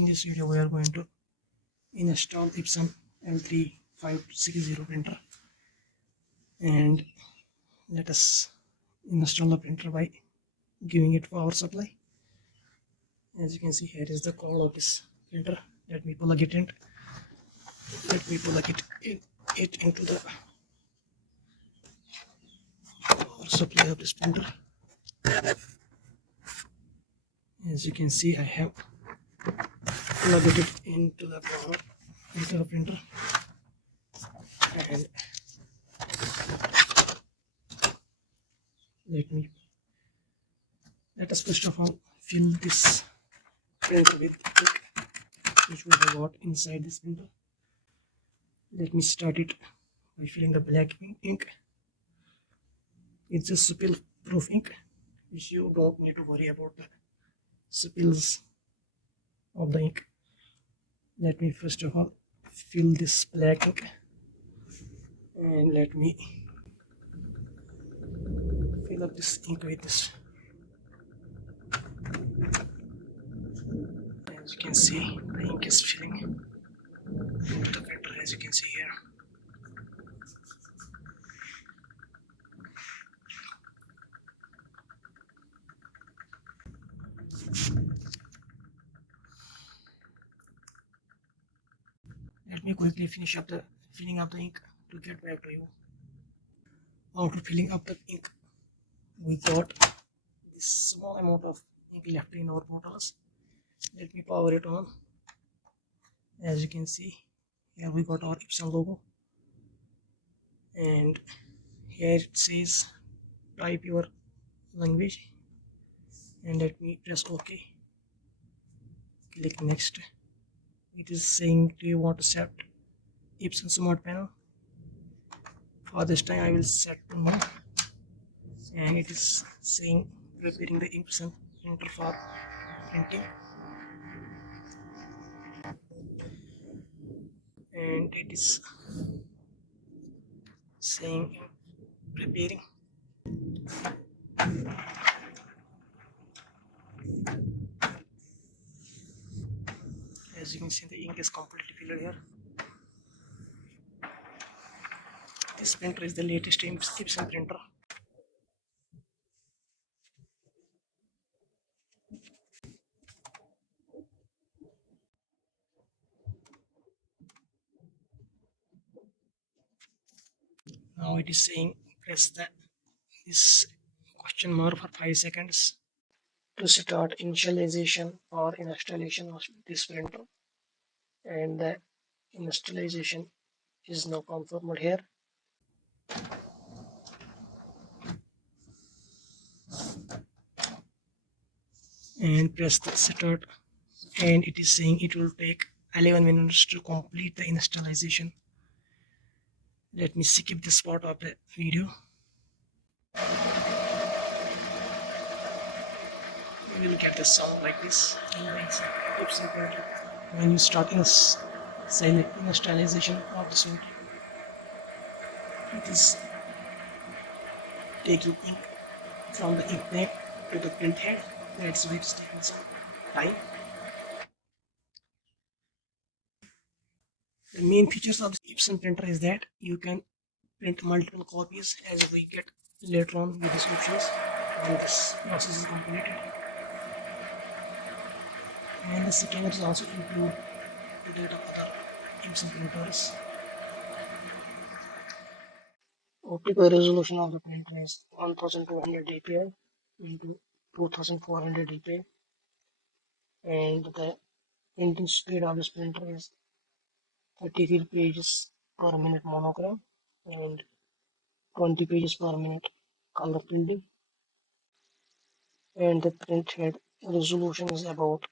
In this video we are going to install Epson L3560 printer, and let us install the printer by giving it power supply. As you can see, here is the code of this printer. Let me plug it in. It into the power supply of this printer. As you can see, I have plugged it into the power into the printer, and let us first of all fill this printer with ink which we have got inside this printer. Let me start it by filling the black ink. It's a spill proof ink, which you don't need to worry about the spills of the ink. Let me first of all fill this black ink, and let me fill up this ink with this. As you can see, the ink is filling into the printer, as you can see here. Let me quickly finish up the filling up the ink to get back to you. After filling up the ink, we got this small amount of ink left in our bottles. Let me power it on. As you can see, here we got our Epson logo, and here it says type your language, and let me press OK. Click next. It is saying, do you want to set Epson smart panel? For this time I will set to no, and it is saying preparing the Epson printer for printing, and it is saying preparing. As you can see, the ink is completely filled here. This printer is the latest Epson printer. Now it is saying press this question mark for 5 seconds to start initialization or installation of this printer, and the installation is now confirmed here. And press the start, and it is saying it will take 11 minutes to complete the installation. Let me skip this part of the video. You will get the sound like this when you start installation of this printer. It is taking ink from the ink pad to the print head. That's why it's taking some time. The main features of the Epson printer is that you can print multiple copies, as we get later on with these options when this process is completed. And the scanners also include the data of other Epson printers. Optical resolution of the printer is 1200 dpi into 2400 dpi, and the printing speed of this printer is 33 pages per minute monogram and 20 pages per minute color printing, and the print head resolution is about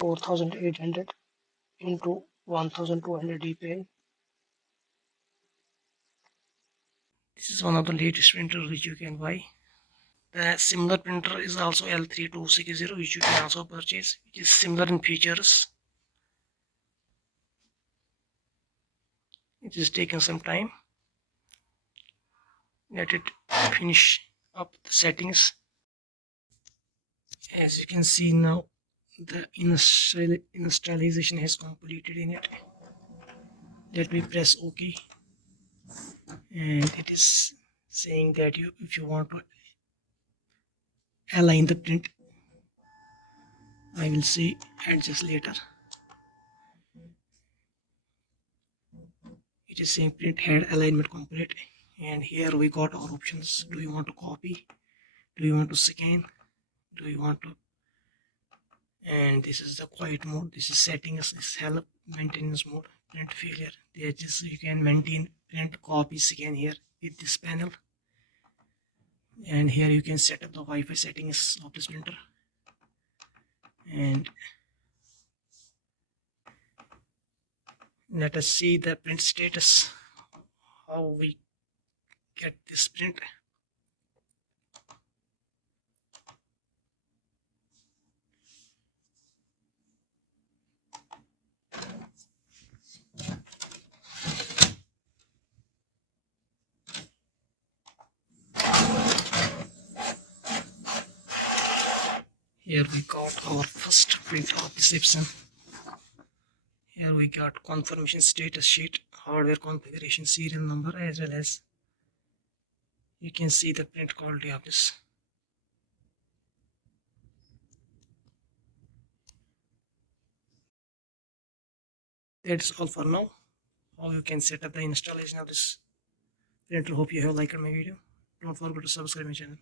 4800 into 1200 dpi. This is one of the latest printers which you can buy. The similar printer is also L3260, which you can also purchase, which is similar in features. It is taking some time. Let it finish up the settings. As you can see now, the installation has completed in it. Let me press OK, and it is saying that if you want to align the print, I will say adjust later. It is saying print head alignment complete, and here we got our options. Do you want to copy? Do you want to scan? Do you want to? And this is the quiet mode. This is settings. This is help maintenance mode. Print failure. There just you can maintain print, copy, scan here with this panel. And here you can set up the Wi-Fi settings of this printer. And let us see the print status, how we get this print. Here we got our first print of this Epson. Here we got confirmation status sheet, hardware configuration, serial number, as well as you can see the print quality of this. That's all for now. How you can set up the installation of this printer. Hope you have liked my video. Don't forget to subscribe my channel.